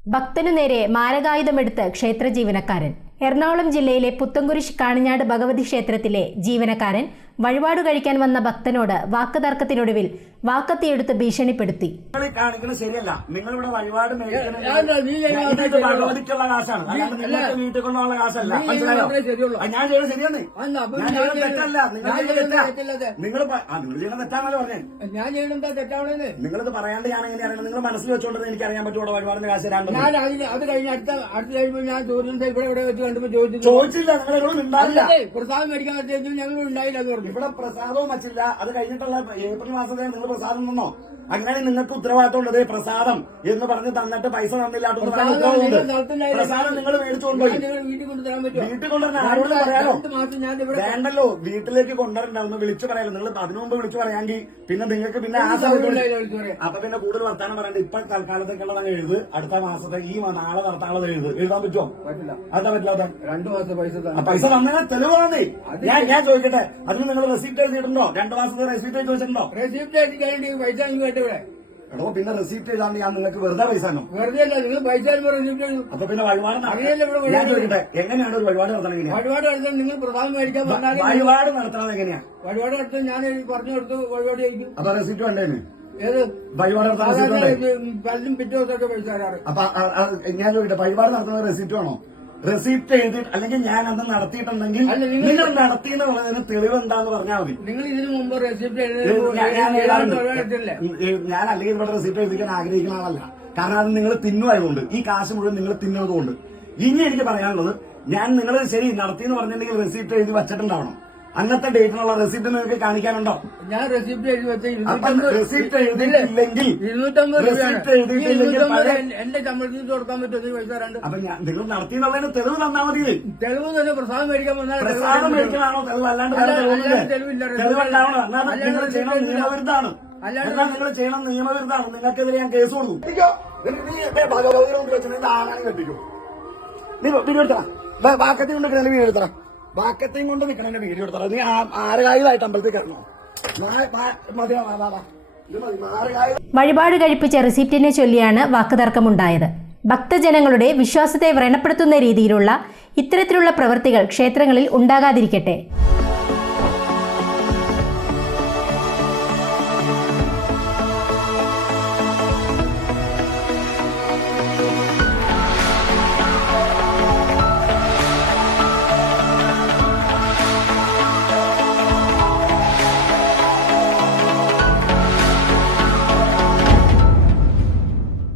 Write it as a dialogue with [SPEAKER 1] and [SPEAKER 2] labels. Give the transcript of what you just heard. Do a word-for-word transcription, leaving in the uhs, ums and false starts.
[SPEAKER 1] ഭക്തനു നേരെ മാരകായുധമെടുത്ത് ക്ഷേത്ര ജീവനക്കാരൻ. എറണാകുളം ജില്ലയിലെ പുത്തൻകുരിശ് കാണിഞ്ഞാട് ഭഗവതി ക്ഷേത്രത്തിലെ ജീവനക്കാരൻ വഴിപാട് കഴിക്കാൻ വന്ന ഭക്തനോട് വാക്കുതർക്കത്തിനൊടുവിൽ വാക്കത്തിയെടുത്ത് ഭീഷണിപ്പെടുത്തി.
[SPEAKER 2] കാണിക്കുന്നത് ശരിയല്ല. നിങ്ങളിവിടെ വഴിപാട് ഭഗവതിക്കുള്ള കാശാണ്, അല്ലാണ്ട് നിങ്ങൾക്ക് വീട്ടിൽ കൊണ്ടുള്ള കാശല്ല. മനസ്സിലായോ? ഞാൻ ചെയ്യുന്നത് ശരിയാണ്. ഞാൻ ചെയ്യുന്നത് തെറ്റല്ല. നിങ്ങൾ നിങ്ങൾ ചെയ്യുന്ന തെറ്റാണല്ലോ പറഞ്ഞേ.
[SPEAKER 3] ഞാൻ ചെയ്യുന്നത് തെറ്റാണെന്ന്
[SPEAKER 2] നിങ്ങളിത് പറയാണ്ട് ഞാൻ എങ്ങനെ അറിയണം? നിങ്ങൾ മനസ്സിൽ വെച്ചോണ്ടത് എനിക്ക് അറിയാൻ പറ്റുമോ വഴിപാടിന്റെ കാശ് തരാണ്ട്?
[SPEAKER 3] ഞാൻ അത് കഴിഞ്ഞ് അടുത്ത അടുത്ത കഴിയുമ്പോൾ ഞാൻ ചോദിച്ചത് ഇവിടെ ഇവിടെ വെച്ച് കണ്ടപ്പോൾ ചോദിച്ചു
[SPEAKER 2] ചോദിച്ചില്ല. നിങ്ങളിവിടെ ഉണ്ടാവില്ല.
[SPEAKER 3] പ്രസാദം മേടിക്കാൻ പറ്റിയെങ്കിൽ ഞങ്ങൾ ഉണ്ടായില്ല എന്ന് പറഞ്ഞു.
[SPEAKER 2] ഇവിടെ പ്രസാദവും വച്ചില്ല. അത് കഴിഞ്ഞിട്ടുള്ള ഏപ്രിൽ മാസത്തെ നിങ്ങൾ പ്രസാദം തന്നോ? അങ്ങനെ നിങ്ങൾക്ക് ഉത്തരവാദിത്തം ഉള്ളത് പ്രസാദം എന്ന് പറഞ്ഞ് തന്നിട്ട് പൈസ തന്നില്ല. പ്രസാദം നിങ്ങൾ മേടിച്ചുകൊണ്ടുപോയി വീട്ടിൽ കൊണ്ടുവരണം. ആരോട് പറയാലോ? വേണ്ടല്ലോ, വീട്ടിലേക്ക് കൊണ്ടുവരണ്ടാവുന്ന വിളിച്ചു പറയാലോ. നിങ്ങൾ അതിനു മുമ്പ് വിളിച്ചു പറയാമെങ്കിൽ പിന്നെ നിങ്ങൾക്ക് പിന്നെ ആ സമയത്ത് അപ്പൊ പിന്നെ കൂടുതൽ വർത്താനം പറയണ്ട. ഇപ്പൊ തൽക്കാലത്തേക്കുള്ളതാണ് എഴുത്. അടുത്ത മാസത്തെ ഈ നാളെ നടത്താനുള്ളത് എഴുത്. എഴുതാൻ പറ്റുമോ? അതാ പറ്റില്ലാത്ത
[SPEAKER 3] രണ്ടു മാസത്തെ പൈസ
[SPEAKER 2] പൈസ തന്നാൽ തെളിവാണ്. ഞാൻ ഞാൻ ചോദിക്കട്ടെ, അതിന് നിങ്ങൾ റെസിപ്റ്റ് എഴുതിയിട്ടുണ്ടോ? രണ്ടു മാസത്തെ റെസിപ്റ്റ് എഴുതി വെച്ചിട്ടുണ്ടോ?
[SPEAKER 3] റെസിപ്റ്റ് എഴുതി കഴിഞ്ഞിട്ട് പൈസ കേട്ടിവിടെ.
[SPEAKER 2] എടോ, പിന്നെ റെസിപ്റ്റ് എഴുതാണ്ട് ഞാൻ നിങ്ങൾക്ക് വെറുതെ പൈസ തന്നോ?
[SPEAKER 3] വെറുതെ അല്ല, നിങ്ങൾ പൈസ റെസിപ്റ്റ് എഴുതും.
[SPEAKER 2] അപ്പൊ പിന്നെ വഴിപാട് ഞാൻ ചോദിക്കട്ടെ, എങ്ങനെയാണ് ഒരു വഴിപാട് നടത്തണം? എങ്ങനെയാ
[SPEAKER 3] വഴിപാട് നടത്താൻ നിങ്ങൾ പ്രധാനം മേടിക്കാൻ പറഞ്ഞാൽ
[SPEAKER 2] വഴിപാട് നടത്തണത് എങ്ങനെയാ?
[SPEAKER 3] വഴിപാട് നടത്താൻ ഞാൻ പറഞ്ഞു കൊടുത്ത് വഴിപാട് കഴിക്കും.
[SPEAKER 2] അപ്പൊ റെസിപ്റ്റ് വേണ്ടേന്?
[SPEAKER 3] ഏത്
[SPEAKER 2] വഴിപാട് നടത്താൻ
[SPEAKER 3] പലരും പിറ്റേ ദിവസമൊക്കെ പൈസ തരാറ്.
[SPEAKER 2] അപ്പൊ ഞാൻ ചോദിക്കട്ടെ, വഴിപാട് നടത്തുന്നത് റെസിപ്റ്റ് വേണോ? റെസിപ്റ്റ് എഴുതിയിട്ട് അല്ലെങ്കിൽ ഞാൻ അന്ന് നടത്തിയിട്ടുണ്ടെങ്കിൽ നിങ്ങൾ നടത്തിയെന്നുള്ളതിന് തെളിവ് എന്താന്ന് പറഞ്ഞാൽ മതി.
[SPEAKER 3] നിങ്ങൾ ഇതിനു മുമ്പ് റെസിപ്റ്റ്
[SPEAKER 2] ഞാൻ അല്ലെങ്കിൽ ഇവിടെ റെസിപ്റ്റ് എഴുതിക്കാൻ ആഗ്രഹിക്കുന്ന ആളല്ല. കാരണം അത് നിങ്ങൾ തിന്നുമായതുകൊണ്ട്, ഈ കാശ് മുഴുവൻ നിങ്ങൾ തിന്നതുകൊണ്ട്. ഇനി എനിക്ക് പറയാനുള്ളത്, ഞാൻ നിങ്ങൾ ശരി നടത്തിയെന്ന് പറഞ്ഞിട്ടുണ്ടെങ്കിൽ റെസിപ്റ്റ് എഴുതി വച്ചിട്ടുണ്ടാവണം. അന്നത്തെ ഡേറ്റിനുള്ള റെസിപ്റ്റ് നിങ്ങൾക്ക് കാണിക്കാനുണ്ടോ?
[SPEAKER 3] ഞാൻ റെസിപ്റ്റ് എഴുതി വെച്ച
[SPEAKER 2] റെസിപ്റ്റ് എഴുതിയില്ലെങ്കിൽ
[SPEAKER 3] ഇരുന്നൂറ്റമ്പത്
[SPEAKER 2] റെസിപ്റ്റ് എഴുതിയില്ലെങ്കിൽ
[SPEAKER 3] എന്റെ ശമ്പളത്തിൽ കൊടുക്കാൻ പറ്റും പൈസ തരാണ്ട്.
[SPEAKER 2] അപ്പൊ ഞാൻ നിങ്ങൾ നടത്തിയെന്നുള്ളതിന് തെളിവ് തന്നാൽ മതി.
[SPEAKER 3] തെളിവ് തന്നെ പ്രസാദം മേടിക്കാൻ വന്നാൽ
[SPEAKER 2] പ്രസാദം മേടിക്കലാണോ തെളിവ്? അല്ലാണ്ട്
[SPEAKER 3] തെളിവില്ല.
[SPEAKER 2] തെളിവുണ്ടാവണം. അല്ലാതെ നിങ്ങൾ ചെയ്യണം നിയമവിരുദ്ധാണ്. എന്നാൽ നിങ്ങൾ ചെയ്യണം നിയമവിരുദ്ധാണ്. നിങ്ങൾക്കെതിരെ ഞാൻ കേസ് കൊടുക്കും. ആണാണ് കെട്ടിക്കോ. നീ വീഡിയോ എടുത്തറ, വാക്കത്തി കൊണ്ട് നിൽക്കണ വീഡിയോ എടുത്തറ, വാക്കത്തെയും കൊണ്ട് നിൽക്കണ വീഡിയോ എടുത്തറ. നീ ആറുകായതായിട്ട് അമ്പലത്തിൽ കിടന്നോ? മതി മതി.
[SPEAKER 1] വഴിപാട് കഴിപ്പിച്ച റിസിപ്റ്റിനെ ചൊല്ലിയാണ് വാക്കുതർക്കമുണ്ടായത്. ഭക്തജനങ്ങളുടെ വിശ്വാസത്തെ വ്രണപ്പെടുത്തുന്ന രീതിയിലുള്ള ഇത്തരത്തിലുള്ള പ്രവൃത്തികൾ ക്ഷേത്രങ്ങളിൽ ഉണ്ടാകാതിരിക്കട്ടെ.